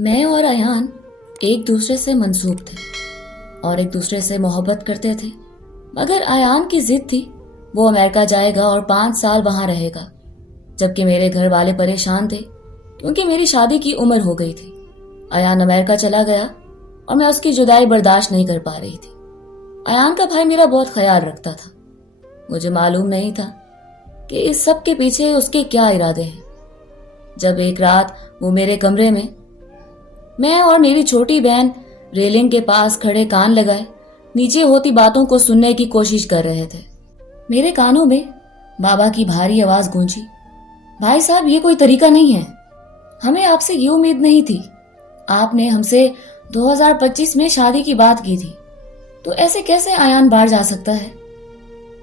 मैं और अयान एक दूसरे से मनसूब थे और एक दूसरे से मोहब्बत करते थे, मगर अयान की जिद थी वो अमेरिका जाएगा और 5 साल वहां रहेगा, जबकि मेरे घर वाले परेशान थे क्योंकि मेरी शादी की उम्र हो गई थी। अयान अमेरिका चला गया और मैं उसकी जुदाई बर्दाश्त नहीं कर पा रही थी। अयान का भाई मेरा बहुत ख्याल रखता था। मुझे मालूम नहीं था कि इस सब के पीछे उसके क्या इरादे हैं। जब एक रात वो मेरे कमरे में, मैं और मेरी छोटी बहन रेलिंग के पास खड़े कान लगाए नीचे होती बातों को सुनने की कोशिश कर रहे थे, मेरे कानों में बाबा की भारी आवाज गूंजी, भाई साहब ये कोई तरीका नहीं है। हमें आपसे ये उम्मीद नहीं थी। आपने हमसे 2025 में शादी की बात की थी, तो ऐसे कैसे अयान बाहर जा सकता है?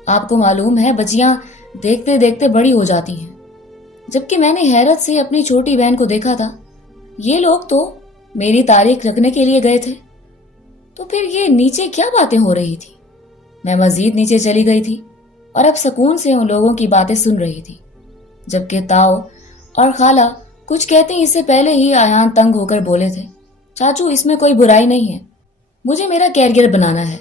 आपको मालूम है बच्चियां देखते देखते बड़ी हो जाती हैं। जबकि मैंने हैरत से अपनी छोटी बहन को देखा था। ये लोग तो मेरी तारीख रखने के लिए गए थे, तो फिर ये नीचे क्या बातें हो रही थी? मैं मजीद नीचे चली गई थी और अब सुकून से उन लोगों की बातें सुन रही थी, जबकि ताऊ और खाला कुछ कहते ही इससे पहले ही अयान तंग होकर बोले थे, चाचू इसमें कोई बुराई नहीं है, मुझे मेरा कैरियर बनाना है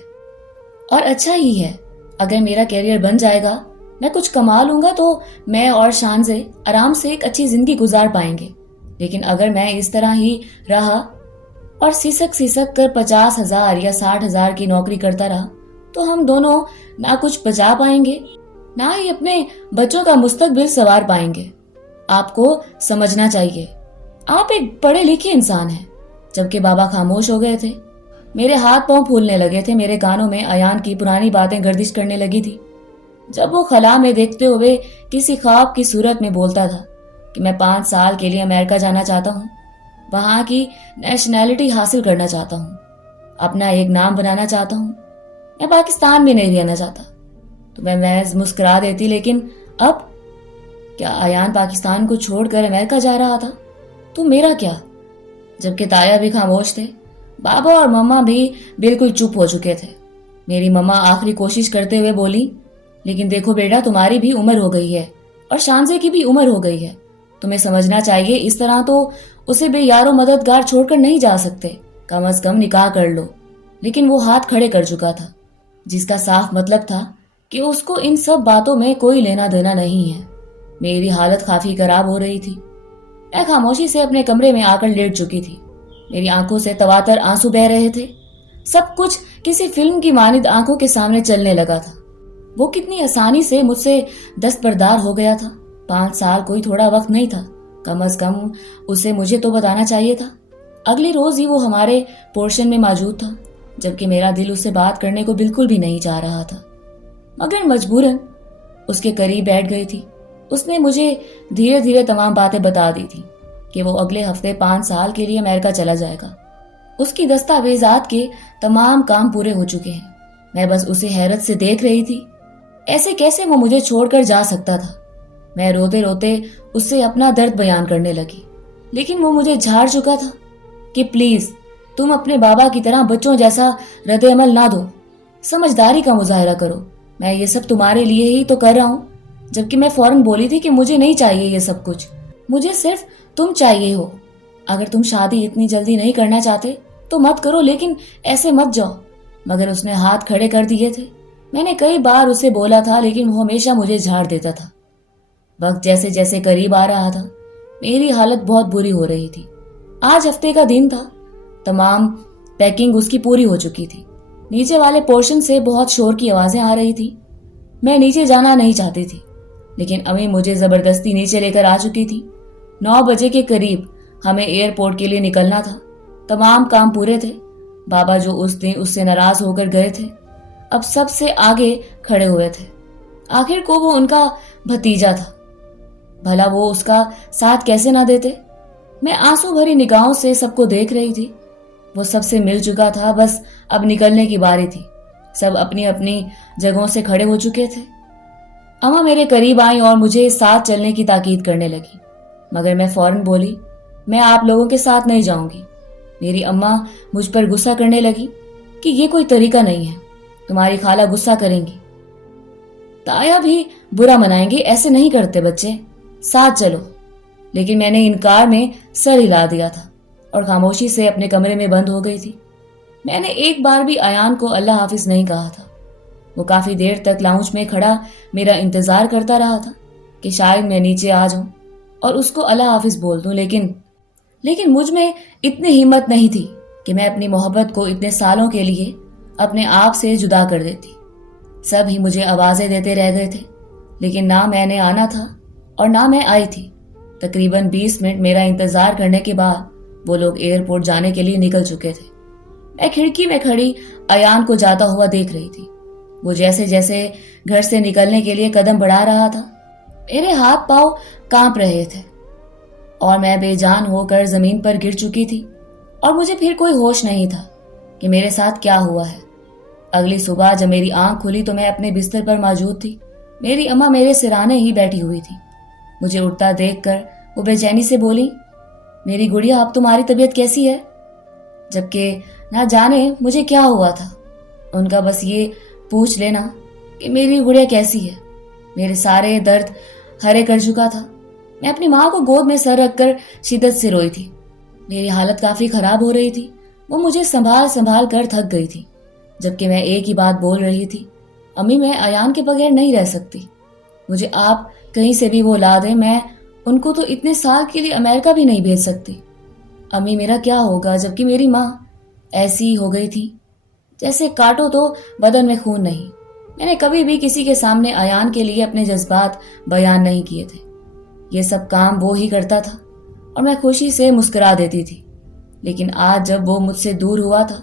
और अच्छा ही है। अगर मेरा कैरियर बन जाएगा, मैं कुछ कमा लूंगा तो मैं और शान से आराम से एक अच्छी जिंदगी गुजार पाएंगे। लेकिन अगर मैं इस तरह ही रहा और सिसक कर 50,000 या 60,000 की नौकरी करता रहा, तो हम दोनों ना कुछ बचा पाएंगे, ना ही अपने बच्चों का मुस्तकबिल संवार पाएंगे। आपको समझना चाहिए, आप एक पढ़े लिखे इंसान हैं। जबकि बाबा खामोश हो गए थे। मेरे हाथ पांव फूलने लगे थे। मेरे कानों में अयान की पुरानी बातें गर्दिश करने लगी थी। जब वो खला में देखते हुए किसी ख्वाब की सूरत में बोलता था कि मैं 5 साल के लिए अमेरिका जाना चाहता हूँ, वहां की नेशनैलिटी हासिल करना चाहता हूँ, अपना एक नाम बनाना चाहता हूँ, मैं पाकिस्तान में नहीं रहना चाहता, तो मैं महज मुस्कुरा देती। लेकिन अब क्या अयान पाकिस्तान को छोड़कर अमेरिका जा रहा था, तो मेरा क्या? जबकि ताया भी खामोश थे, बाबा और मम्मा भी बिल्कुल चुप हो चुके थे। मेरी मम्मा आखिरी कोशिश करते हुए बोली, लेकिन देखो बेटा, तुम्हारी भी उम्र हो गई है और शानजे की भी उम्र हो गई है, तुम्हें समझना चाहिए। इस तरह तो उसे बेयारो मददगार छोड़कर नहीं जा सकते, कम अज कम निकाह कर लो। लेकिन वो हाथ खड़े कर चुका था, जिसका साफ मतलब था कि उसको इन सब बातों में कोई लेना देना नहीं है। मेरी हालत काफी खराब हो रही थी। मैं खामोशी से अपने कमरे में आकर लेट चुकी थी। मेरी आंखों से तवातर आंसू बह रहे थे। सब कुछ किसी फिल्म की मानिंद आंखों के सामने चलने लगा था। वो कितनी आसानी से मुझसे दस्तबरदार हो गया था। 5 साल कोई थोड़ा वक्त नहीं था। कम अज कम उसे मुझे तो बताना चाहिए था। अगले रोज ही वो हमारे पोर्शन में मौजूद था, जबकि मेरा दिल उससे बात करने को बिल्कुल भी नहीं चाह रहा था, मगर मजबूरन उसके करीब बैठ गई थी। उसने मुझे धीरे धीरे तमाम बातें बता दी थी कि वो अगले हफ्ते 5 साल के लिए अमेरिका चला जाएगा। उसकी दस्तावेजात के तमाम काम पूरे हो चुके हैं। मैं बस उसे हैरत से देख रही थी। ऐसे कैसे वो मुझे छोड़कर जा सकता था? मैं रोते रोते उससे अपना दर्द बयान करने लगी, लेकिन वो मुझे झाड़ चुका था कि प्लीज तुम अपने बाबा की तरह बच्चों जैसा रद्द अमल ना दो, समझदारी का मुजाहरा करो। मैं ये सब तुम्हारे लिए ही तो कर रहा हूँ। जबकि मैं फौरन बोली थी कि मुझे नहीं चाहिए ये सब कुछ, मुझे सिर्फ तुम चाहिए हो। अगर तुम शादी इतनी जल्दी नहीं करना चाहते तो मत करो, लेकिन ऐसे मत जाओ। मगर उसने हाथ खड़े कर दिए थे। मैंने कई बार उसे बोला था, लेकिन वो हमेशा मुझे झाड़ देता था। वक्त जैसे जैसे करीब आ रहा था, मेरी हालत बहुत बुरी हो रही थी। आज हफ्ते का दिन था। तमाम पैकिंग उसकी पूरी हो चुकी थी। नीचे वाले पोर्शन से बहुत शोर की आवाजें आ रही थी। मैं नीचे जाना नहीं चाहती थी, लेकिन अम्मी मुझे जबरदस्ती नीचे लेकर आ चुकी थी। 9 बजे के करीब हमें एयरपोर्ट के लिए निकलना था। तमाम काम पूरे थे। बाबा जो उस दिन उससे नाराज होकर गए थे, अब सबसे आगे खड़े हुए थे। आखिर को वो उनका भतीजा था, भला वो उसका साथ कैसे ना देते? मैं आंसू भरी निगाहों से सबको देख रही थी। वो सबसे मिल चुका था, बस अब निकलने की बारी थी। सब अपनी अपनी जगहों से खड़े हो चुके थे। अम्मा मेरे करीब आई और मुझे साथ चलने की ताकीद करने लगी, मगर मैं फौरन बोली, मैं आप लोगों के साथ नहीं जाऊंगी। मेरी अम्मा मुझ पर गुस्सा करने लगी कि ये कोई तरीका नहीं है, तुम्हारी खाला गुस्सा करेंगी, ताया भी बुरा मनाएंगे, ऐसे नहीं करते बच्चे, साथ चलो। लेकिन मैंने इनकार में सर हिला दिया था और खामोशी से अपने कमरे में बंद हो गई थी। मैंने एक बार भी अयान को अल्लाह हाफिज नहीं कहा था। वो काफी देर तक लाउंज में खड़ा मेरा इंतजार करता रहा था कि शायद मैं नीचे आ जाऊं और उसको अल्लाह हाफिज बोल दूं, लेकिन मुझ में इतनी हिम्मत नहीं थी कि मैं अपनी मोहब्बत को इतने सालों के लिए अपने आप से जुदा कर देती। सब ही मुझे आवाजें देते रह गए थे, लेकिन ना मैंने आना था और ना मैं आई थी। तकरीबन 20 मिनट मेरा इंतजार करने के बाद वो लोग एयरपोर्ट जाने के लिए निकल चुके थे। मैं खिड़की में खड़ी अयान को जाता हुआ देख रही थी। वो जैसे जैसे घर से निकलने के लिए कदम बढ़ा रहा था, मेरे हाथ पांव कांप रहे थे और मैं बेजान होकर जमीन पर गिर चुकी थी और मुझे फिर कोई होश नहीं था कि मेरे साथ क्या हुआ है। अगली सुबह जब मेरी आंख खुली तो मैं अपने बिस्तर पर मौजूद थी। मेरी अम्मा मेरे सिरहाने ही बैठी हुई थी। मुझे उठता देखकर वो बेचैनी से बोली, मेरी गुड़िया, अब तुम्हारी तबीयत कैसी है? जबकि ना जाने मुझे क्या हुआ था। उनका बस ये पूछ लेना कि मेरी गुड़िया कैसी है, मेरे सारे दर्द हरे कर चुका था। मैं अपनी माँ को गोद में सर रखकर शिद्दत से रोई थी। मेरी हालत काफी खराब हो रही थी। वो मुझे संभाल संभाल कर थक गई थी, जबकि मैं एक ही बात बोल रही थी, अम्मी मैं अयान के बगैर नहीं रह सकती। मुझे आप कहीं से भी वो ला दें, मैं उनको तो इतने साल के लिए अमेरिका भी नहीं भेज सकती। अम्मी मेरा क्या होगा? जबकि मेरी माँ ऐसी हो गई थी जैसे काटो तो बदन में खून नहीं। मैंने कभी भी किसी के सामने अयान के लिए अपने जज्बात बयान नहीं किए थे। ये सब काम वो ही करता था और मैं खुशी से मुस्कुरा देती थी। लेकिन आज जब वो मुझसे दूर हुआ था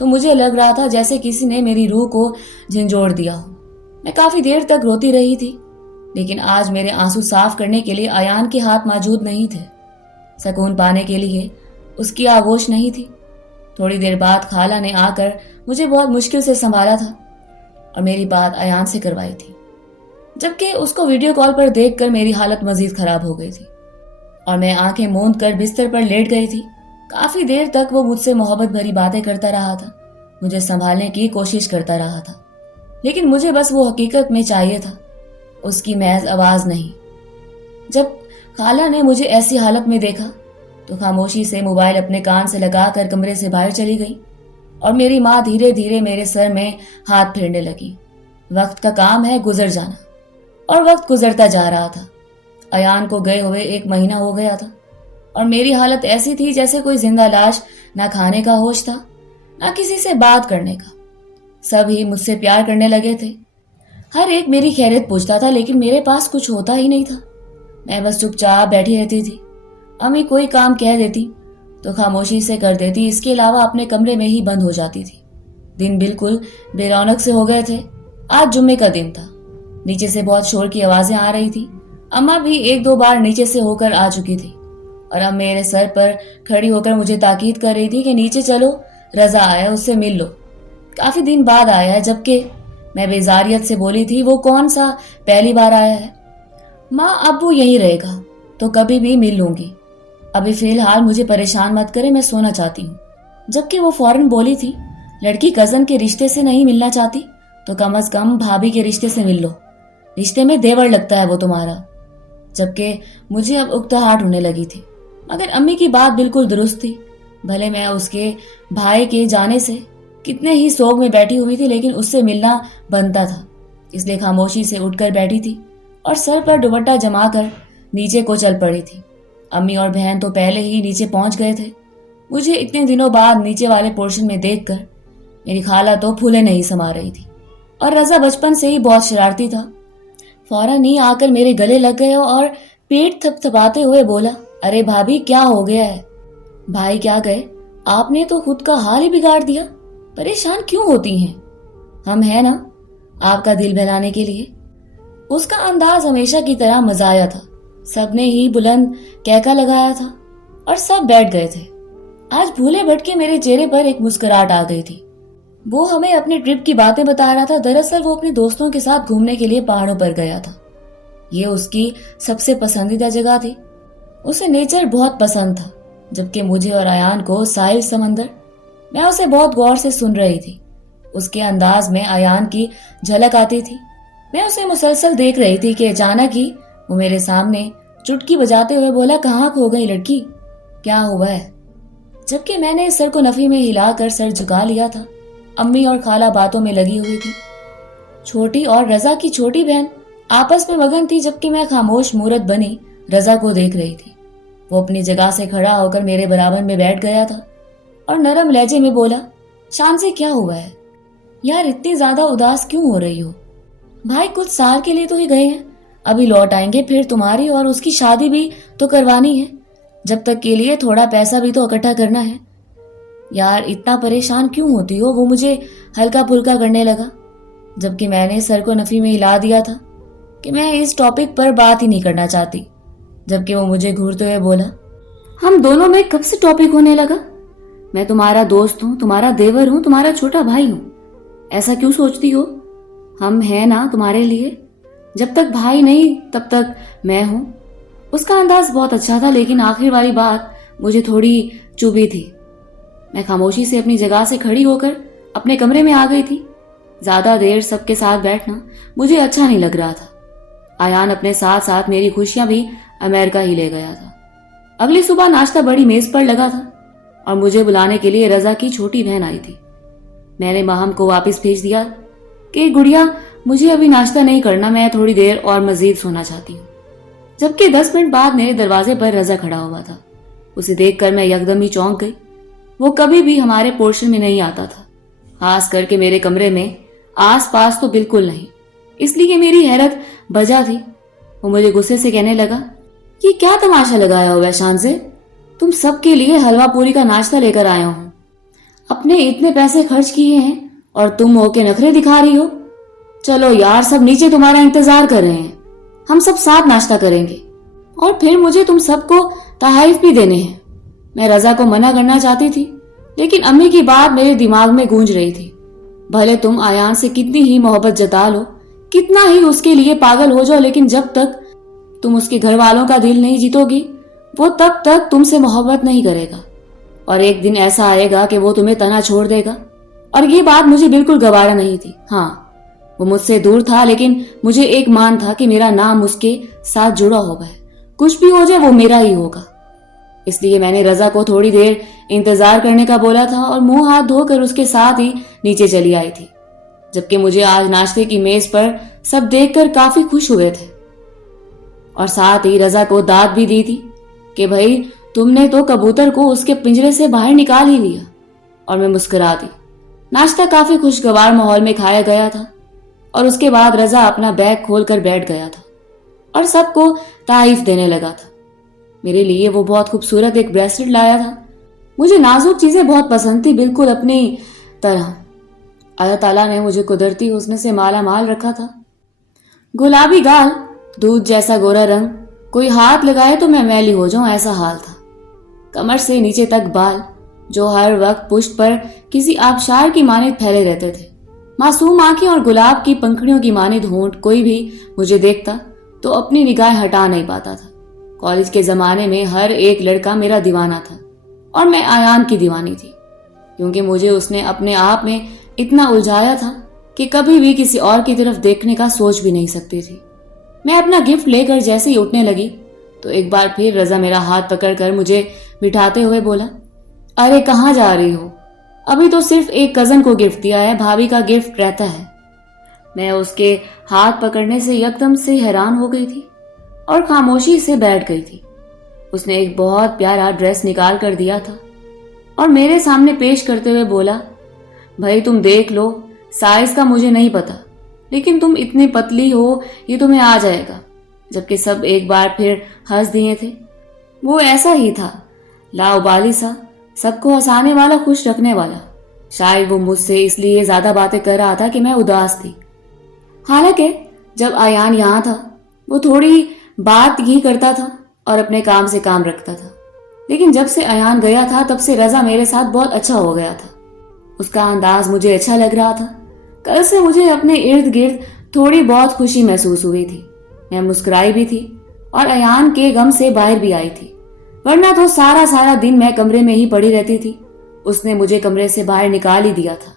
तो मुझे लग रहा था जैसे किसी ने मेरी रूह को झंझोड़ दिया हो। मैं काफी देर तक रोती रही थी, लेकिन आज मेरे आंसू साफ करने के लिए अयान के हाथ मौजूद नहीं थे। सुकून पाने के लिए उसकी आगोश नहीं थी। थोड़ी देर बाद खाला ने आकर मुझे बहुत मुश्किल से संभाला था और मेरी बात अयान से करवाई थी, जबकि उसको वीडियो कॉल पर देखकर मेरी हालत मजीद खराब हो गई थी और मैं आंखें मूंद कर बिस्तर पर लेट गई थी। काफी देर तक वो मुझसे मोहब्बत भरी बातें करता रहा था, मुझे संभालने की कोशिश करता रहा था, लेकिन मुझे बस वो हकीकत में चाहिए था, उसकी महज आवाज नहीं। जब खाला ने मुझे ऐसी हालत में देखा तो खामोशी से मोबाइल अपने कान से लगाकर कमरे से बाहर चली गई और मेरी माँ धीरे धीरे मेरे सर में हाथ फेरने लगी। वक्त का काम है गुजर जाना, और वक्त गुजरता जा रहा था। अयान को गए हुए 1 महीना हो गया था और मेरी हालत ऐसी थी जैसे कोई जिंदा लाश, ना खाने का होश था ना किसी से बात करने का। सब ही मुझसे प्यार करने लगे थे, हर एक मेरी खैरियत पूछता था, लेकिन मेरे पास कुछ होता ही नहीं था। मैं बस चुपचाप बैठी रहती थी। अम्मी कोई काम कह देती तो खामोशी से कर देती, इसके अलावा अपने कमरे में ही बंद हो जाती थी। दिन बिल्कुल बेरौनक से हो गए थे। आज जुम्मे का दिन था। नीचे से बहुत शोर की आवाजें आ रही थी। अम्मा भी 1-2 बार नीचे से होकर आ चुकी थी और अब मेरे सर पर खड़ी होकर मुझे ताकीद कर रही थी कि नीचे चलो, रजा आया, उससे मिल लो। काफी दिन बाद आया है, जबकि मैं बेजारियत से बोली थी, वो कौन सा पहली बार आया है? माँ अब वो यहीं रहेगा तो कभी भी मिल लूंगी, अभी फिलहाल मुझे परेशान मत करे, मैं सोना चाहती हूँ। जबकि वो फौरन बोली थी, लड़की कजन के रिश्ते से नहीं मिलना चाहती तो कम से कम भाभी के रिश्ते से मिल लो, रिश्ते में देवर लगता है वो तुम्हारा। जबकि मुझे अब उकताहट होने लगी थी, मगर अम्मी की बात बिल्कुल दुरुस्त थी। भले मैं उसके भाई के जाने से कितने ही सोग में बैठी हुई थी, लेकिन उससे मिलना बनता था, इसलिए खामोशी से उठकर बैठी थी और सर पर दुपट्टा जमाकर नीचे को चल पड़ी थी। अम्मी और बहन तो पहले ही नीचे पहुंच गए थे। मुझे इतने दिनों बाद नीचे वाले पोर्शन में देखकर मेरी खाला तो फूले नहीं समा रही थी और रजा बचपन से ही बहुत शरारती था। फौरन ही आकर मेरे गले लग गए और पेट थपथपाते हुए बोला, अरे भाभी क्या हो गया है? भाई क्या गए, आपने तो खुद का हाल ही बिगाड़ दिया, परेशान क्यों होती हैं? हम हैं ना आपका दिल बहलाने के लिए। उसका अंदाज हमेशा की तरह मजाया था। सबने ही बुलंद कहका लगाया था और सब बैठ गए थे। आज भूले भटके मेरे चेहरे पर एक मुस्कुराहट आ गई थी। वो हमें अपने ट्रिप की बातें बता रहा था। दरअसल वो अपने दोस्तों के साथ घूमने के लिए पहाड़ों पर गया था। ये उसकी सबसे पसंदीदा जगह थी। उसे नेचर बहुत पसंद था, जबकि मुझे और अयान को साहिल, समंदर। मैं उसे बहुत गौर से सुन रही थी। उसके अंदाज में अयान की झलक आती थी। मैं उसे मुसलसल देख रही थी कि अचानक ही वो मेरे सामने चुटकी बजाते हुए बोला, कहाँ खो गई लड़की, क्या हुआ है? जबकि मैंने सर को नफी में हिलाकर सर झुका लिया था। अम्मी और खाला बातों में लगी हुई थी। छोटी और रजा की छोटी बहन आपस में मगन थी, जबकि मैं खामोश मूरत बनी रजा को देख रही थी। वो अपनी जगह से खड़ा होकर मेरे बराबर में बैठ गया था और नरम लहजे में बोला, शान से क्या हुआ है यार, इतनी ज्यादा उदास क्यों हो रही हो? भाई कुछ साल के लिए तो ही गए हैं, अभी लौट आएंगे, फिर तुम्हारी और उसकी शादी भी तो करवानी है। जब तक के लिए थोड़ा पैसा भी तो इकट्ठा करना है। यार इतना परेशान क्यों होती हो? वो मुझे हल्का फुल्का करने लगा, जबकि मैंने सर को नफी में हिला दिया था कि मैं इस टॉपिक पर बात ही नहीं करना चाहती। जबकि वो मुझे घूरते हुए बोला, हम दोनों में कब से टॉपिक होने लगा? मैं तुम्हारा दोस्त हूँ, तुम्हारा देवर हूँ, तुम्हारा छोटा भाई हूँ। ऐसा क्यों सोचती हो? हम हैं ना तुम्हारे लिए। जब तक भाई नहीं तब तक मैं हूँ। उसका अंदाज बहुत अच्छा था, लेकिन आखिर वाली बात मुझे थोड़ी चुभी थी। मैं खामोशी से अपनी जगह से खड़ी होकर अपने कमरे में आ गई थी। ज्यादा देर सबके साथ बैठना मुझे अच्छा नहीं लग रहा था। आयान अपने साथ साथ मेरी खुशियां भी अमेरिका ही ले गया था। अगली सुबह नाश्ता बड़ी मेज पर लगा था और मुझे बुलाने के लिए रजा की छोटी बहन आई थी। मैंने माहम को वापस भेज दिया कि गुड़िया मुझे अभी नाश्ता नहीं करना, मैं थोड़ी देर और मजीद सोना चाहती हूँ। जबकि 10 मिनट बाद मेरे दरवाजे पर रजा खड़ा हुआ था। उसे देखकर मैं यकदम ही चौंक गई। वो कभी भी हमारे पोर्शन में नहीं आता था, खास करके मेरे कमरे में आस पास तो बिल्कुल नहीं। इसलिए मेरी हैरत बजा थी। वो मुझे गुस्से से कहने लगा, ये क्या तमाशा लगाया हुआ है शान से? तुम सबके लिए हलवा पूरी का नाश्ता लेकर आया हूँ। अपने इतने पैसे खर्च किए हैं और तुम होके नखरे दिखा रही हो। चलो यार, सब नीचे तुम्हारा इंतजार कर रहे हैं। हम सब साथ नाश्ता करेंगे और फिर मुझे तुम सबको तहाइफ भी देने हैं। मैं रजा को मना करना चाहती थी, लेकिन अम्मी की बात मेरे दिमाग में गूंज रही थी। भले तुम आयान से कितनी ही मोहब्बत जता लो, कितना ही उसके लिए पागल हो जाओ, लेकिन जब तक तुम उसके घर वालों का दिल नहीं जीतोगी, वो तब तक तुमसे मोहब्बत नहीं करेगा। और एक दिन ऐसा आएगा कि वो तुम्हें तना छोड़ देगा। और ये बात मुझे बिल्कुल गवारा नहीं थी। हाँ, वो मुझसे दूर था, लेकिन मुझे एक मान था कि मेरा नाम उसके साथ जुड़ा होगा। कुछ भी हो जाए वो मेरा ही होगा। इसलिए मैंने रजा को थोड़ी देर इंतजार करने का बोला था और मुंह हाथ धोकर उसके साथ ही नीचे चली आई थी। जबकि मुझे आज नाश्ते की मेज पर सब देखकर काफी खुश हुए थे और साथ ही रजा को दाद भी दी थी कि भाई तुमने तो कबूतर को उसके पिंजरे से बाहर निकाल ही लिया। और मैं मुस्कुरा दी। नाश्ता काफी खुशगवार माहौल में खाया गया था और उसके बाद रजा अपना बैग खोलकर बैठ गया था और सबको तारीफ देने लगा था। मेरे लिए वो बहुत खूबसूरत एक ब्रेसलेट लाया था। मुझे नाजुक चीजें बहुत पसंद थी, बिल्कुल अपनी तरह। अल्लाह ताला ने मुझे कुदरती हुस्न से माला माल रखा था। गुलाबी गाल, दूध जैसा गोरा रंग, कोई हाथ लगाए तो मैं मैली हो जाऊं, ऐसा हाल था। कमर से नीचे तक बाल जो हर वक्त पुष्ट पर किसी आबशार की मानिद फैले रहते थे। मासूम आंखें और गुलाब की पंखड़ियों की मानिद होंठ। कोई भी मुझे देखता तो अपनी निगाह हटा नहीं पाता था। कॉलेज के जमाने में हर एक लड़का मेरा दीवाना था और मैं आयान की दीवानी थी, क्योंकि मुझे उसने अपने आप में इतना उलझाया था कि कभी भी किसी और की तरफ देखने का सोच भी नहीं सकती थी। मैं अपना गिफ्ट लेकर जैसे ही उठने लगी तो एक बार फिर रजा मेरा हाथ पकड़कर मुझे बिठाते हुए बोला, अरे कहाँ जा रही हो? अभी तो सिर्फ एक कजन को गिफ्ट दिया है, भाभी का गिफ्ट रहता है। मैं उसके हाथ पकड़ने से एकदम से हैरान हो गई थी और खामोशी से बैठ गई थी। उसने एक बहुत प्यारा ड्रेस निकाल कर दिया था और मेरे सामने पेश करते हुए बोला, भाई तुम देख लो, साइज का मुझे नहीं पता, लेकिन तुम इतनी पतली हो ये तुम्हें आ जाएगा। जबकि सब एक बार फिर हंस दिए थे। वो ऐसा ही था, लाउबाली सा, सबको हंसाने वाला, खुश रखने वाला। शायद वो मुझसे इसलिए ज्यादा बातें कर रहा था कि मैं उदास थी। हालांकि जब आयान यहाँ था वो थोड़ी बात ही करता था और अपने काम से काम रखता था, लेकिन जब से आयान गया था तब से रजा मेरे साथ बहुत अच्छा हो गया था। उसका अंदाज मुझे अच्छा लग रहा था। कल से मुझे अपने इर्द गिर्द थोड़ी बहुत खुशी महसूस हुई थी। मैं मुस्कुराई भी थी और आयान के गम से बाहर भी आई थी, वरना तो सारा सारा दिन मैं कमरे में ही पड़ी रहती थी। उसने मुझे कमरे से बाहर निकाल ही दिया था।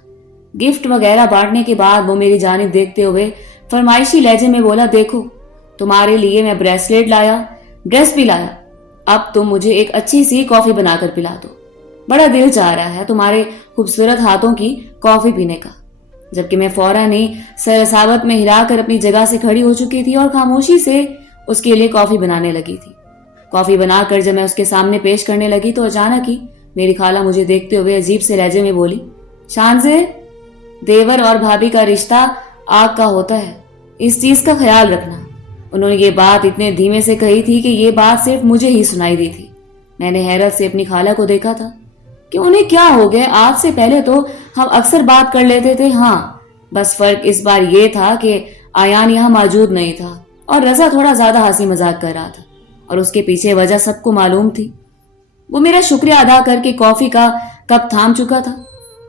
गिफ्ट वगैरह बांटने के बाद वो मेरी जानिब देखते हुए फरमाइशी लहजे में बोला, देखो तुम्हारे लिए मैं ब्रेसलेट लाया, ड्रेस भी लाया। अब तुम मुझे एक अच्छी सी कॉफी बनाकर पिला दो। बड़ा दिल चाह रहा है तुम्हारे खूबसूरत हाथों की कॉफी पीने का। जबकि मैं फौरन ही सरसावत में हिलाकर अपनी जगह से खड़ी हो चुकी थी और खामोशी से उसके लिए कॉफी बनाने लगी थी। कॉफी बनाकर जब मैं उसके सामने पेश करने लगी तो अचानक ही मेरी खाला मुझे देखते हुए अजीब से लहजे में बोली, शानज़े, देवर और भाभी का रिश्ता आग का होता है, इस चीज का ख्याल रखना। उन्होंने ये बात इतने धीमे से कही थी कि ये बात सिर्फ मुझे ही सुनाई दी थी। मैंने हैरत से अपनी खाला को देखा था कि उन्हें क्या हो गया। आज से पहले तो हम अक्सर बात कर लेते थे, हाँ, बस फर्क इस बार ये था कि आयान यहाँ मौजूद नहीं था और रजा थोड़ा ज्यादा हंसी मजाक कर रहा था और उसके पीछे वजह सबको मालूम थी। वो मेरा शुक्रिया अदा करके कॉफी का कप थाम चुका था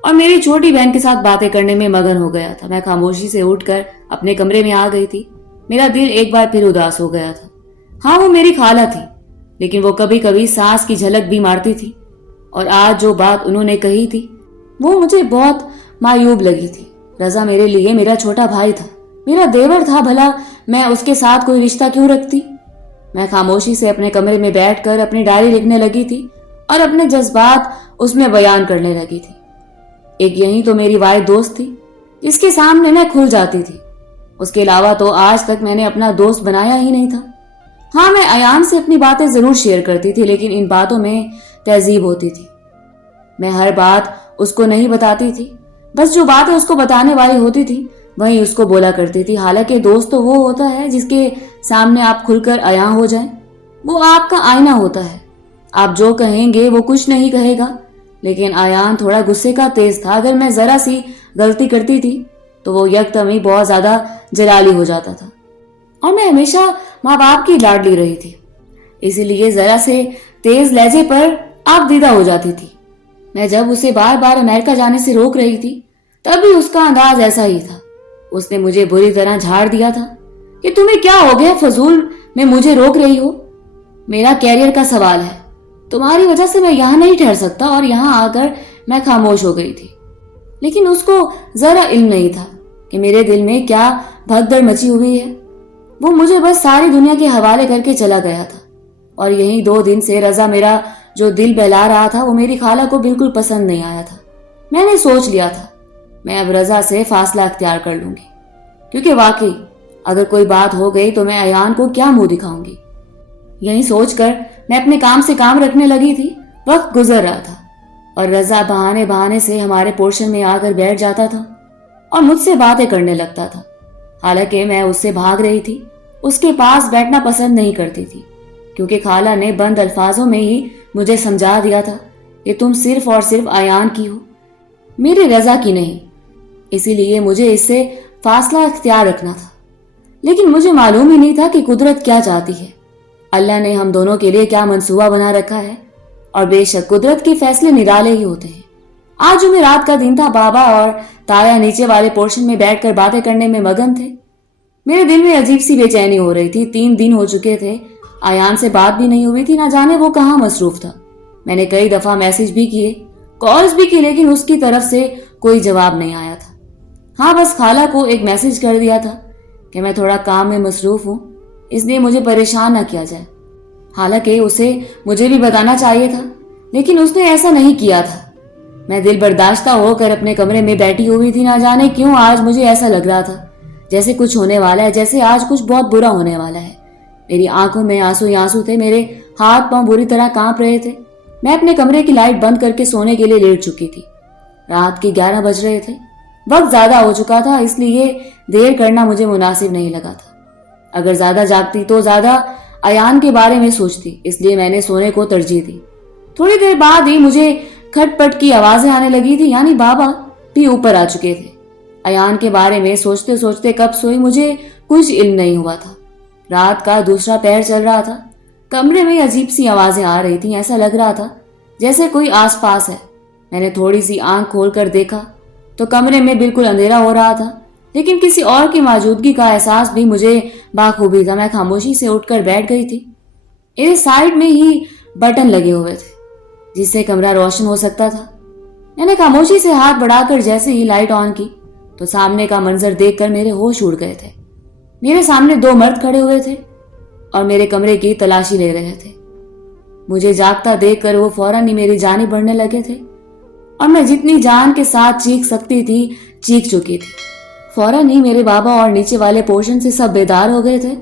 और मेरी छोटी बहन के साथ बातें करने में मगन हो गया था। मैं खामोशी से उठकर अपने कमरे में आ गई थी। मेरा दिल एक बार फिर उदास हो गया था। हाँ, वो मेरी खाला थी, लेकिन वो कभी कभी सांस की झलक भी मारती थी और आज जो बात उन्होंने कही थी वो मुझे बहुत मायूब लगी थी। रजा मेरे लिए मेरा छोटा भाई था, मेरा देवर था, भला मैं उसके साथ कोई रिश्ता क्यों रखती। मैं खामोशी से अपने कमरे में बैठकर अपनी डायरी लिखने लगी थी और अपने जज्बात उसमें बयान करने लगी थी। एक यही तो मेरी वाहिद दोस्त थी जिसके सामने मैं खुल जाती थी। उसके अलावा तो आज तक मैंने अपना दोस्त बनाया ही नहीं था। हाँ, मैं अयान से अपनी बातें जरूर शेयर करती थी, लेकिन इन बातों में तहजीब होती थी। मैं हर बात उसको नहीं बताती थी, बस जो बातें उसको बताने वाली होती थी वही उसको बोला करती थी। हालांकि दोस्त तो वो होता है जिसके सामने आप खुलकर अयां हो जाएं। वो आपका आईना होता है, आप जो कहेंगे वो कुछ नहीं कहेगा। लेकिन आयान थोड़ा गुस्से का तेज था। अगर मैं जरा सी गलती करती थी तो वो यकदम ही बहुत ज्यादा जलाली हो जाता था और मैं हमेशा माँ बाप की लाडली रही थी, इसीलिए जरा से तेज लहजे पर आप दीदा हो जाती थी। मैं जब उसे बार बार अमेरिका जाने से रोक रही थी तब भी उसका अंदाज ऐसा ही था। उसने मुझे बुरी तरह झाड़ दिया था कि तुम्हें क्या हो गया, फजूल में मुझे रोक रही हो, मेरा कैरियर का सवाल है, तुम्हारी वजह से मैं यहाँ नहीं ठहर सकता। और यहाँ आकर मैं खामोश हो गई थी। लेकिन उसको जरा इल्म नहीं था कि मेरे दिल में क्या भगदड़ मची हुई है। वो मुझे बस सारी दुनिया के हवाले करके चला गया था और यही 2 दिन से रजा मेरा जो दिल बहला रहा था वो मेरी खाला को बिल्कुल पसंद नहीं आया था। मैंने सोच लिया था मैं अब रजा से फासला अख्तियार कर लूंगी, क्योंकि वाकई अगर कोई बात हो गई तो मैं अयान को क्या मुंह दिखाऊंगी। यही सोचकर मैं अपने काम से काम रखने लगी थी। वक्त गुजर रहा था और रजा बहाने बहाने से हमारे पोर्शन में आकर बैठ जाता था और मुझसे बातें करने लगता था। हालांकि मैं उससे भाग रही थी, उसके पास बैठना पसंद नहीं करती थी, क्योंकि खाला ने बंद अल्फाजों में ही मुझे समझा दिया था कि तुम सिर्फ और सिर्फ आयान की हो, मेरी रजा की नहीं। इसीलिए मुझे इससे फासला अख्तियार रखना था। लेकिन मुझे मालूम ही नहीं था कि कुदरत क्या चाहती है, अल्लाह ने हम दोनों के लिए क्या मंसूबा बना रखा है। और बेशक कुदरत के फैसले निराले ही होते हैं। आज जुमेरात का दिन था। बाबा और ताया नीचे वाले पोर्शन में बैठकर बातें करने में मगन थे। मेरे दिल में अजीब सी बेचैनी हो रही थी। 3 दिन हो चुके थे, आयान से बात भी नहीं हुई थी, ना जाने वो कहाँ मसरूफ था। मैंने कई दफा मैसेज भी किए, कॉल्स भी की, लेकिन उसकी तरफ से कोई जवाब नहीं आया था। हाँ, बस खाला को एक मैसेज कर दिया था कि मैं थोड़ा काम में मसरूफ हूँ, इसलिए मुझे परेशान ना किया जाए। हालांकि उसे मुझे भी बताना चाहिए था, लेकिन उसने ऐसा नहीं किया था। मैं दिल बर्दाश्ता होकर अपने कमरे में बैठी हुई थी। ना जाने क्यों आज मुझे ऐसा लग रहा था जैसे कुछ होने वाला है, जैसे आज कुछ बहुत बुरा होने वाला है। मेरी आंखों में आंसू ही आंसू थे, मेरे हाथ पांव बुरी तरह कांप रहे थे। मैं अपने कमरे की लाइट बंद करके सोने के लिए लेट चुकी थी। रात के 11 बज रहे थे, वक्त ज्यादा हो चुका था, इसलिए देर करना मुझे मुनासिब नहीं लगा था। अगर ज्यादा जागती तो ज्यादा अयान के बारे में सोचती, इसलिए मैंने सोने को तरजीह दी। थोड़ी देर बाद ही मुझे खटपट की आवाजें आने लगी थी, यानी बाबा भी ऊपर आ चुके थे। अयान के बारे में सोचते सोचते कब सोई मुझे कुछ इल्म नहीं हुआ था। रात का दूसरा पहर चल रहा था। कमरे में अजीब सी आवाजें आ रही थी, ऐसा लग रहा था जैसे कोई आसपास है। मैंने थोड़ी सी आंख खोलकर देखा तो कमरे में बिल्कुल अंधेरा हो रहा था, लेकिन किसी और की मौजूदगी का एहसास भी मुझे बाखूबी था। मैं खामोशी से उठकर बैठ गई थी। इस साइड में ही बटन लगे हुए थे जिससे कमरा रोशन हो सकता था। मैंने खामोशी से हाथ बढ़ाकर जैसे ही लाइट ऑन की तो सामने का मंजर देखकर मेरे होश उड़ गए थे। मेरे सामने 2 मर्द खड़े हुए थे और मेरे कमरे की तलाशी ले रहे थे। मुझे जागता देखकर वो फौरन ही मेरी जानिब बढ़ने लगे थे और मैं जितनी जान के साथ चीख सकती थी चीख चुकी थी। फौरन ही मेरे बाबा और नीचे वाले पोर्शन से सब बेदार हो गए थे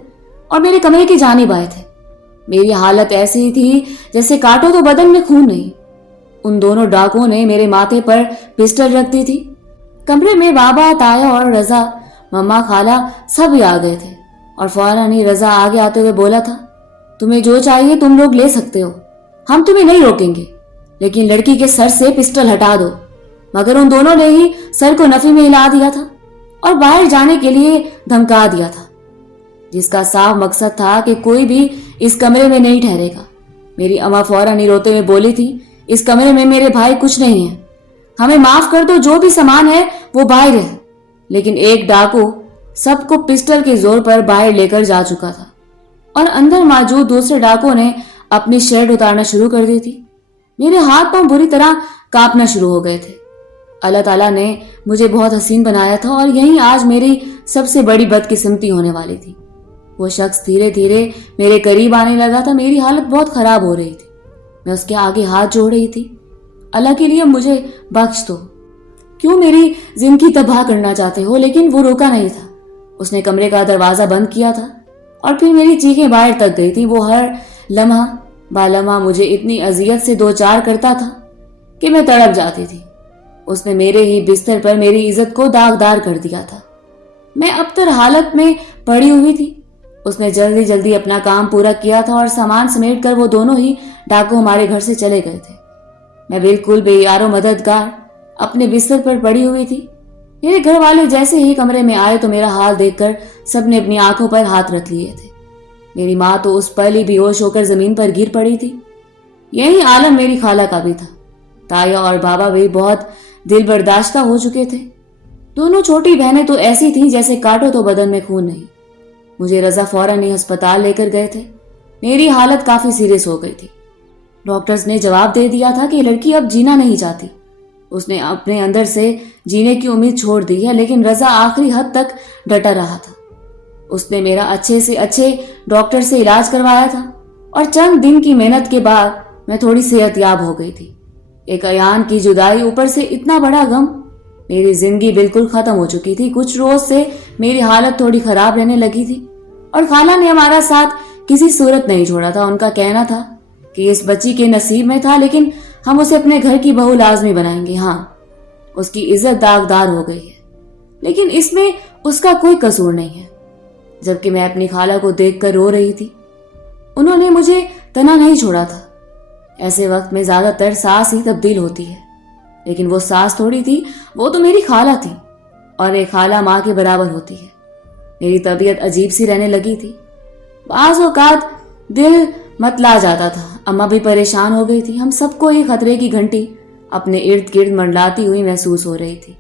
और मेरे कमरे की जानिब आए थे। मेरी हालत ऐसी ही थी जैसे काटो तो बदन में खून नहीं। उन दोनों डाकुओं ने मेरे माथे पर पिस्टल रख दी थी। कमरे में बाबा, ताया और रजा, मम्मा, खाला सब ही आ गए थे और फौरन ही रजा आगे आते हुए बोला था, तुम्हें जो चाहिए तुम लोग ले सकते हो, हम तुम्हें नहीं रोकेंगे, लेकिन लड़की के सर से पिस्टल हटा दो। मगर उन दोनों ने ही सर को नफी में हिला दिया था और बाहर जाने के लिए धमका दिया था, जिसका साफ मकसद था कि कोई भी इस कमरे में नहीं ठहरेगा। मेरी अम्मा फौरन ही रोते हुए बोली थी, इस कमरे में मेरे भाई कुछ नहीं है, हमें माफ कर दो, जो भी सामान है वो बाहर है। लेकिन एक डाकू सबको पिस्टल के जोर पर बाहर लेकर जा चुका था और अंदर मौजूद दूसरे डाकुओं ने अपनी शर्ट उतारना शुरू कर दी थी। मेरे हाथ पांव बुरी तरह कांपना शुरू हो गए थे। अल्लाह ताला ने मुझे बहुत हसीन बनाया था और यही आज मेरी सबसे बड़ी बदकिस्मती होने वाली थी। वो शख्स धीरे धीरे मेरे करीब आने लगा था। मेरी हालत बहुत खराब हो रही थी। मैं उसके आगे हाथ जोड़ रही थी, अल्लाह के लिए मुझे बख्श दो, क्यों मेरी जिंदगी तबाह करना चाहते हो। लेकिन वो रोका नहीं था। उसने कमरे का दरवाजा बंद किया था और फिर मेरी चीखें बाहर तक गई थी। वो हर लम्हा बालम्हा मुझे इतनी अजियत से दो चार करता था कि मैं तड़प जाती थी। उसने मेरे ही बिस्तर पर मेरी इज्जत को दागदार कर दिया था। मैं अबतर हालत में पड़ी हुई थी। उसने जल्दी जल्दी अपना काम पूरा किया था और सामान समेट कर वो दोनों ही डाकू हमारे घर से चले गए थे। मैं बिल्कुल बेयारो मददगार अपने बिस्तर पर पड़ी हुई थी। मेरे घर वाले जैसे ही कमरे में आए तो मेरा हाल देखकर सबने अपनी आंखों पर हाथ रख लिए थे। मेरी माँ तो उस पल ही बेहोश होकर जमीन पर गिर पड़ी थी। यही आलम मेरी खाला का भी था। ताया और बाबा भी बहुत दिल बर्दाश्ता हो चुके थे। दोनों छोटी बहनें तो ऐसी थीं जैसे काटो तो बदन में खून नहीं। मुझे रजा फौरन ही अस्पताल लेकर गए थे। मेरी हालत काफी सीरियस हो गई थी। डॉक्टर्स ने जवाब दे दिया था कि लड़की अब जीना नहीं चाहती। उसने अपने अंदर से जीने की उम्मीद छोड़ दी है। लेकिन रजा आखिरी हद तक डटा रहा था। उसने मेरा अच्छे से अच्छे डॉक्टर से इलाज करवाया था और चंद दिन की मेहनत के बाद मैं थोड़ी सेहतयाब हो गई थी। एक अयान की जुदाई, ऊपर से इतना बड़ा गम। मेरी जिंदगी बिल्कुल खत्म हो चुकी थी। कुछ रोज से मेरी हालत थोड़ी खराब रहने लगी थी और खाला ने हमारा साथ किसी सूरत नहीं छोड़ा था। उनका कहना था कि इस बच्ची के नसीब में था, लेकिन हम उसे अपने घर की बहू लाजमी बनाएंगे। हाँ, उसकी इज्जत दागदार हो गई है, लेकिन इसमें उसका कोई कसूर नहीं है। जबकि मैं अपनी खाला को देखकर रो रही थी। उन्होंने मुझे तना नहीं छोड़ा था। ऐसे वक्त में ज्यादातर सास ही तब्दील होती है, लेकिन वो सास थोड़ी थी, वो तो मेरी खाला थी और एक खाला माँ के बराबर होती है। मेरी तबीयत अजीब सी रहने लगी थी। बाज़ औक़ात दिल मतला जाता था। अम्मा भी परेशान हो गई थी। हम सबको ही खतरे की घंटी अपने इर्द गिर्द मंडलाती हुई महसूस हो रही थी।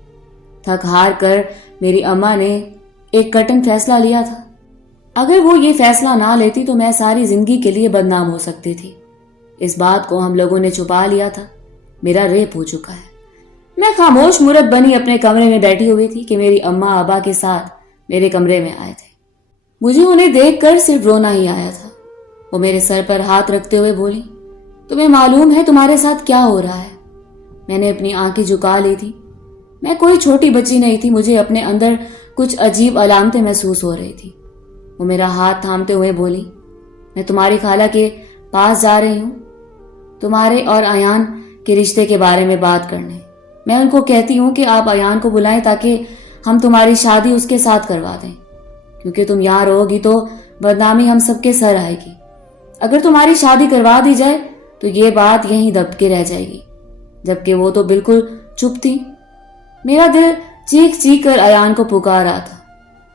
थक हार कर मेरी अम्मा ने एक कठिन फैसला लिया था। अगर वो ये फैसला ना लेती तो मैं सारी जिंदगी के लिए बदनाम हो सकती थी। इस बात को हम लोगों ने छुपा लिया था। मेरा रेप हो चुका है। मैं खामोश मूरत बनी अपने कमरे में बैठी हुई थी कि मेरी अम्मा अबा के साथ मेरे कमरे में आए थे। मुझे उन्हें देखकर सिर्फ रोना ही आया था। वो मेरे सर पर हाथ रखते हुए बोली, तुम्हें मालूम है तुम्हारे साथ क्या हो रहा है? मैंने अपनी आंखें झुका ली थी। मैं कोई छोटी बच्ची नहीं थी। मुझे अपने अंदर कुछ अजीब अलामतें महसूस हो रही थी। वो मेरा हाथ थामते हुए बोली, मैं तुम्हारी खाला के पास जा रही हूँ, तुम्हारे और अयान के रिश्ते के बारे में बात करने। मैं उनको कहती हूँ कि आप अयान को बुलाएं ताकि हम तुम्हारी शादी उसके साथ करवा दें, क्योंकि तुम यहाँ रहोगी तो बदनामी हम सबके सर आएगी। अगर तुम्हारी शादी करवा दी जाए तो ये बात यहीं दब के रह जाएगी। जबकि वो तो बिल्कुल चुप थी। मेरा दिल चीख चीख कर अयान को पुकार रहा था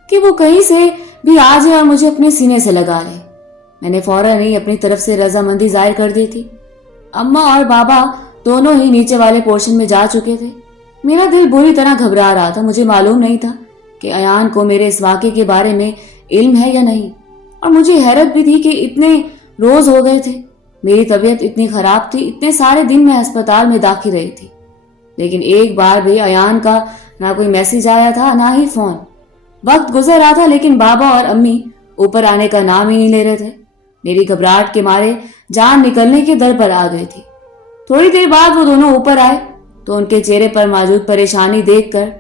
कि वो कहीं से भी आ जाए और मुझे अपने सीने से लगा ले। मैंने फौरन ही अपनी तरफ से रजामंदी जाहिर कर दी थी। अम्मा और बाबा दोनों ही नीचे वाले पोर्शन में जा चुके थे। मेरा दिल बुरी तरह घबरा रहा था। मुझे मालूम नहीं था कि अयान को मेरे इस वाक़े के बारे में इल्म है या नहीं, और मुझे हैरत भी थी कि इतने रोज हो गए थे। मेरी तबीयत इतनी खराब थी, इतने सारे दिन मैं अस्पताल में दाखिल रही थी, लेकिन एक बार भी अयान का ना कोई मैसेज आया था ना ही फोन। वक्त गुजर रहा था, लेकिन बाबा और अम्मी ऊपर आने का नाम ही नहीं ले रहे थे। मेरी घबराहट के मारे जान निकलने के दर पर आ गई थी। थोड़ी देर बाद वो दोनों ऊपर आए तो उनके चेहरे पर मौजूद परेशानी देखकर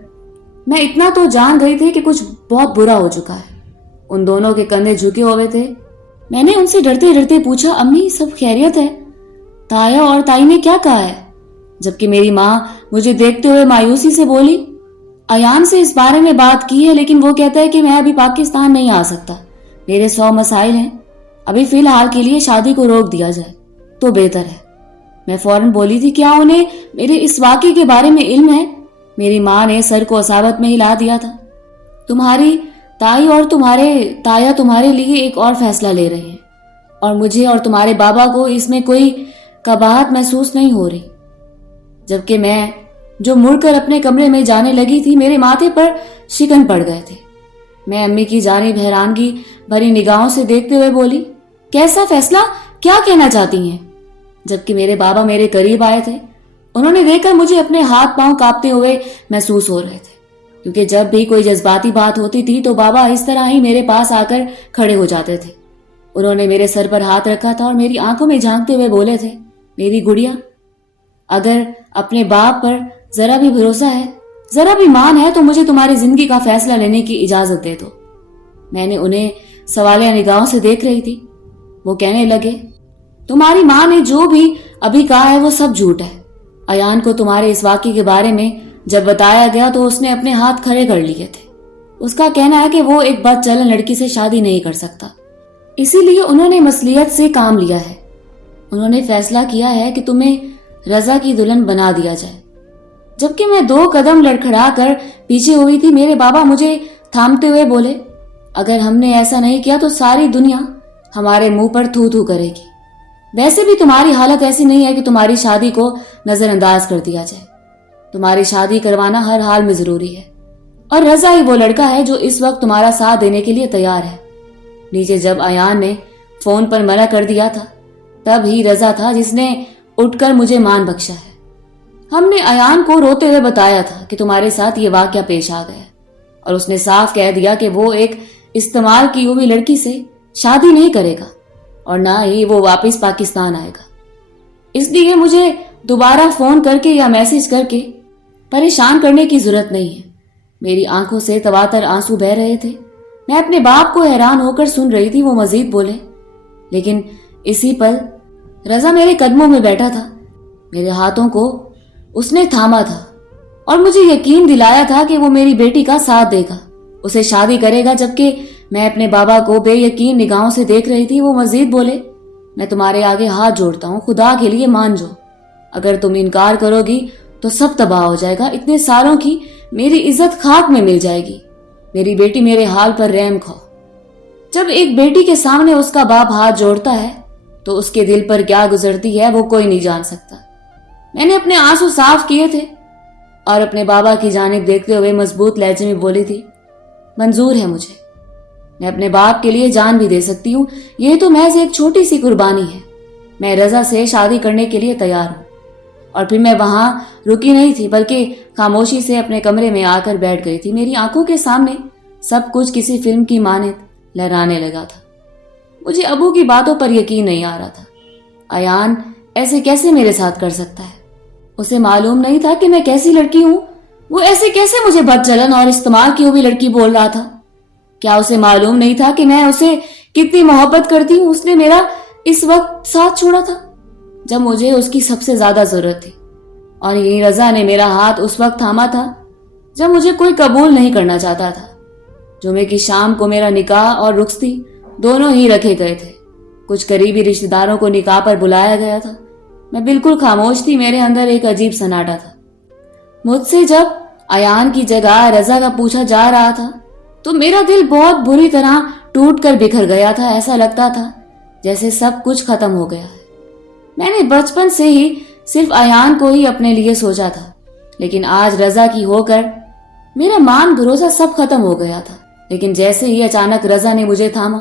मैं इतना तो जान गई थी कि कुछ बहुत बुरा हो चुका है। उन दोनों के कंधे झुके हुए थे। मैंने उनसे डरते डरते पूछा, अम्मी सब खैरियत है? ताया और ताई ने क्या कहा है? जबकि मेरी माँ मुझे देखते हुए मायूसी से बोली, अयान से इस बारे में बात की है लेकिन वो कहता है कि मैं अभी पाकिस्तान नहीं आ सकता, मेरे 100 मसाइल हैं, अभी फिलहाल के लिए शादी को रोक दिया जाए तो बेहतर है। मैं फौरन बोली थी, क्या उन्हें मेरे इस वाक़े के बारे में इल्म है? मेरी माँ ने सर को असावत में हिला दिया था। तुम्हारी ताई और तुम्हारे ताया तुम्हारे लिए एक और फैसला ले रहे हैं और मुझे और तुम्हारे बाबा को इसमें कोई कबाहत महसूस नहीं हो रही। जबकि मैं जो मुड़कर अपने कमरे में जाने लगी थी, मेरे माथे पर शिकन पड़ गए थे। मैं अम्मी की जानिब हैरानगी भरी निगाहों से देखते हुए बोली, कैसा फैसला? क्या कहना चाहती हैं? जबकि मेरे बाबा मेरे करीब आए थे। उन्होंने देखकर मुझे अपने हाथ पांव कांपते हुए महसूस हो रहे थे, क्योंकि जब भी कोई जज्बाती बात होती थी तो बाबा इस तरह ही मेरे पास आकर खड़े हो जाते थे। उन्होंने मेरे सर पर हाथ रखा था और मेरी आंखों में झांकते हुए बोले थे, मेरी गुड़िया, अगर अपने बाप पर जरा भी भरोसा है, जरा भी मान है तो मुझे तुम्हारी जिंदगी का फैसला लेने की इजाजत दे दो। मैंने उन्हें सवालिया निगाहों से देख रही थी। वो कहने लगे, तुम्हारी माँ ने जो भी अभी कहा है वो सब झूठ है। अयान को तुम्हारे इस वाक़े के बारे में जब बताया गया तो उसने अपने हाथ खड़े कर लिए थे। उसका कहना है कि वो एक बदचलन लड़की से शादी नहीं कर सकता, इसीलिए उन्होंने मसलियत से काम लिया है। उन्होंने फैसला किया है कि तुम्हें रजा की दुल्हन बना दिया जाए। जबकि मैं 2 कदम लड़खड़ा कर पीछे हुई थी, मेरे बाबा मुझे थामते हुए बोले, अगर हमने ऐसा नहीं किया तो सारी दुनिया हमारे मुंह पर थू थू करेगी। वैसे भी तुम्हारी हालत ऐसी नहीं है कि तुम्हारी शादी को नजरअंदाज कर दिया जाए। तुम्हारी शादी करवाना हर हाल में जरूरी है और रजा ही वो लड़का है जो इस वक्त तुम्हारा साथ देने के लिए तैयार है। नीचे जब अयान ने फोन पर मना कर दिया था, तब ही रजा था जिसने उठकर मुझे मान बख्शा है। हमने अयान को रोते हुए बताया था कि तुम्हारे साथ ये वाकया पेश आ गया और उसने साफ कह दिया कि वो एक इस्तेमाल की हुई लड़की से शादी नहीं करेगा और ना ही वो वापस पाकिस्तान आएगा। इसलिए मुझे दोबारा फोन करके या मैसेज करके परेशान करने की जरूरत नहीं है। मेरी आंखों से तवातर आंसू बह रहे थे। मैं अपने बाप को हैरान होकर सुन रही थी। वो मजीद बोले, लेकिन इसी पल रजा मेरे कदमों में बैठा था। मेरे हाथों को उसने थामा था और मुझे यकीन दिलाया था कि वो मेरी बेटी का साथ देगा, उसे शादी करेगा। जबकि मैं अपने बाबा को बेयकीन निगाहों से देख रही थी। वो मजीद बोले, मैं तुम्हारे आगे हाथ जोड़ता हूँ, खुदा के लिए मान जाओ। अगर तुम इनकार करोगी तो सब तबाह हो जाएगा। इतने सालों की मेरी इज्जत खाक में मिल जाएगी। मेरी बेटी मेरे हाल पर रहम खाओ। जब एक बेटी के सामने उसका बाप हाथ जोड़ता है तो उसके दिल पर क्या गुजरती है वो कोई नहीं जान सकता। मैंने अपने आंसू साफ किए थे और अपने बाबा की जानिब देखते हुए मजबूत लहजे में बोली थी, मंजूर है मुझे, मैं अपने बाप के लिए जान भी दे सकती हूँ। ये तो महज एक छोटी सी कुर्बानी है। मैं रजा से शादी करने के लिए तैयार हूँ। और फिर मैं वहां रुकी नहीं थी, बल्कि खामोशी से अपने कमरे में आकर बैठ गई थी। मेरी आंखों के सामने सब कुछ किसी फिल्म की मानित लहराने लगा था। मुझे अबू की बातों पर यकीन नहीं आ रहा था। अयान ऐसे कैसे मेरे साथ कर सकता है? उसे मालूम नहीं था कि मैं कैसी लड़की हूँ? वो ऐसे कैसे मुझे बदचलन और इस्तेमाल की हुई लड़की बोल रहा था? क्या उसे मालूम नहीं था कि मैं उसे कितनी मोहब्बत करती हूँ? उसने मेरा इस वक्त साथ छोड़ा था जब मुझे उसकी सबसे ज्यादा जरूरत थी, और यही रजा ने मेरा हाथ उस वक्त थामा था जब मुझे कोई कबूल नहीं करना चाहता था। जुमे की शाम को मेरा निकाह और रुखसती दोनों ही रखे गए थे। कुछ करीबी रिश्तेदारों को निकाह पर बुलाया गया था। मैं बिल्कुल खामोश थी। मेरे अंदर एक अजीब सन्नाटा था। मुझसे जब अयान की जगह रजा का पूछा जा रहा था तो मेरा दिल बहुत बुरी तरह टूट कर बिखर गया था। ऐसा लगता था जैसे सब कुछ खत्म हो गया है। मैंने बचपन से ही सिर्फ अयान को ही अपने लिए सोचा था, लेकिन आज रजा की होकर मेरा मान भरोसा सब खत्म हो गया था। लेकिन जैसे ही अचानक रजा ने मुझे थामा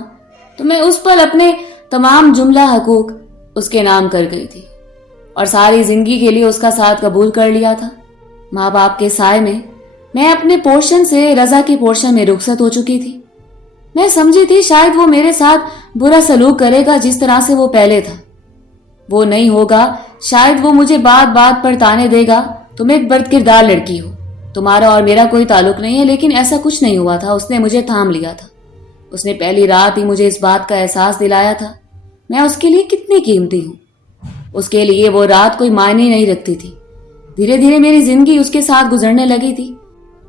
तो मैं उस पर अपने तमाम जुमला हकूक उसके नाम कर गई थी और सारी जिंदगी के लिए उसका साथ कबूल कर लिया था। माँ बाप के साय में मैं अपने पोर्शन से रजा के पोर्शन में रुखसत हो चुकी थी। मैं समझी थी शायद वो मेरे साथ बुरा सलूक करेगा जिस तरह से वो पहले था। वो नहीं होगा, शायद वो मुझे बात बात पर ताने देगा, तुम एक बदकिरदार लड़की हो, तुम्हारा और मेरा कोई ताल्लुक नहीं है। लेकिन ऐसा कुछ नहीं हुआ था। उसने मुझे थाम लिया था। उसने पहली रात ही मुझे इस बात का एहसास दिलाया था मैं उसके लिए कितनी कीमती हूँ। उसके लिए वो रात कोई मायने नहीं रखती थी। धीरे धीरे मेरी जिंदगी उसके साथ गुजरने लगी थी।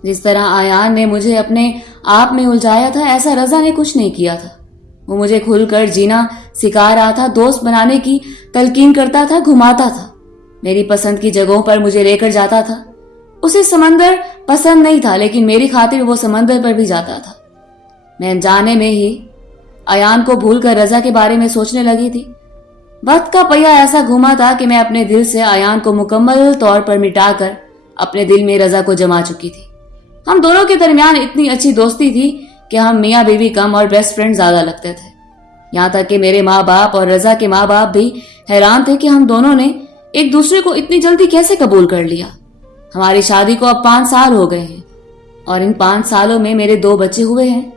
जिस तरह आयान ने मुझे अपने आप में उलझाया था, ऐसा रजा ने कुछ नहीं किया था। वो मुझे खुलकर जीना सिखा रहा था, दोस्त बनाने की तलकीन करता था, घुमाता था, मेरी पसंद की जगहों पर मुझे लेकर जाता था। उसे समंदर पसंद नहीं था, लेकिन मेरी खातिर वो समंदर पर भी जाता था। मैं अनजाने में ही आयान को भूलकर रजा के बारे में सोचने लगी थी। वक्त का पहिया ऐसा घुमा था कि मैं अपने दिल से आयान को मुकम्मल तौर पर मिटाकर अपने दिल में रजा को जमा चुकी थी। हम दोनों के दरमियान इतनी अच्छी दोस्ती थी कि हम मियाँ बीवी कम और बेस्ट फ्रेंड ज्यादा लगते थे। यहाँ तक कि मेरे माँ बाप और रजा के माँ बाप भी हैरान थे कि हम दोनों ने एक दूसरे को इतनी जल्दी कैसे कबूल कर लिया। हमारी शादी को अब 5 साल हो गए हैं और इन 5 सालों में मेरे 2 बच्चे हुए हैं।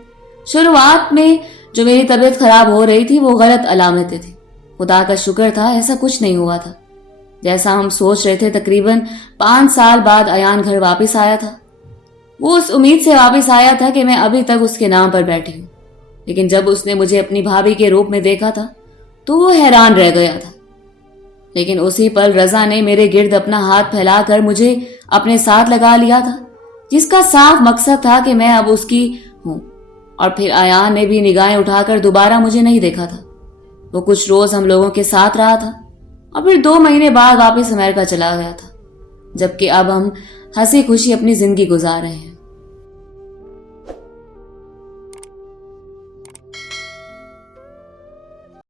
शुरुआत में जो मेरी तबीयत खराब हो रही थी वो गलत अलामतें थी। खुदा का शुक्र था ऐसा कुछ नहीं हुआ था जैसा हम सोच रहे थे। तकरीबन 5 साल बाद अयान घर वापस आया था। वो उस उम्मीद से वापस आया था कि मैं अभी तक उसके नाम पर बैठी हूँ, लेकिन जब उसने मुझे अपनी भाभी के रूप में देखा था तो वो हैरान रह गया था। लेकिन उसी पल रजा ने मेरे गिर्द अपना हाथ फैलाकर मुझे अपने साथ लगा लिया था, जिसका साफ मकसद था कि मैं अब उसकी हूँ। और फिर आयान ने भी निगाहें उठाकर दोबारा मुझे नहीं देखा था। वो कुछ रोज हम लोगों के साथ रहा था और फिर 2 महीने बाद वापस अमेरिका चला गया था, जबकि अब हम हंसी खुशी अपनी जिंदगी गुजार रहे हैं।